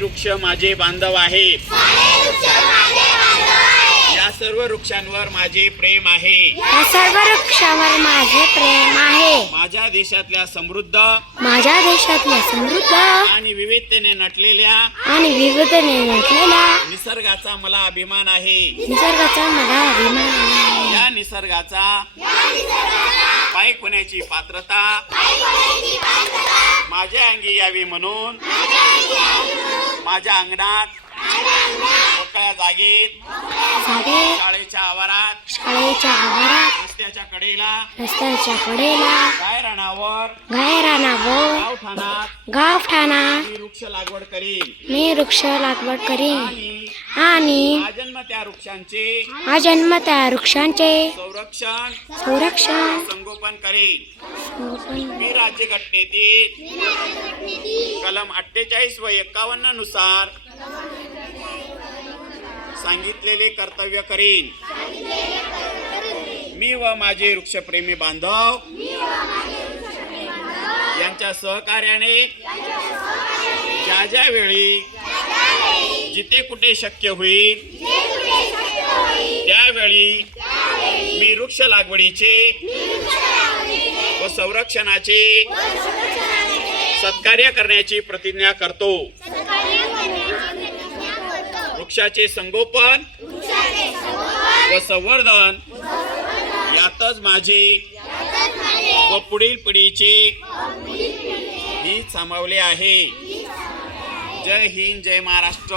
वृक्ष माझे बांधव आहेत. या सर्व वृक्षांवर माझे प्रेम आहे. या सर्व वृक्षांवर माझे प्रेम आहे. माझ्या देशातल्या समृद्ध आणि विविधतेने नटलेल्या निसर्गाचा मला अभिमान आहे. या निसर्गाचा पायक होण्याची पात्रता माझ्या अंगी यावी म्हणून माझ्या अंगणात, मोकळ्या जागेत, शाळेच्या आवारात, रस्त्याच्या कडेला, गायरानावर, गावठाणात मी वृक्ष लागवड करीन आणि आजन्म त्या वृक्षांचे संरक्षण संगोपन करेन. मी राज्यघटनेतील कलम 48 व 51 नुसार सांगितलेले कर्तव्य करीन. मी व माझे वृक्षप्रेमी बांधव यांच्या सहकार्याने ज्या वेळी जिथे कुठे शक्य होईल त्यावेळी मी वृक्ष लागवडीचे व संरक्षणाचे सत्कार्य करण्याची प्रतिज्ञा करतो. वृक्षाचे संगोपन व संवर्धन यातच माझे व पुढील पिढीचे हित सामावले आहे. जय हिंद, जय महाराष्ट्र.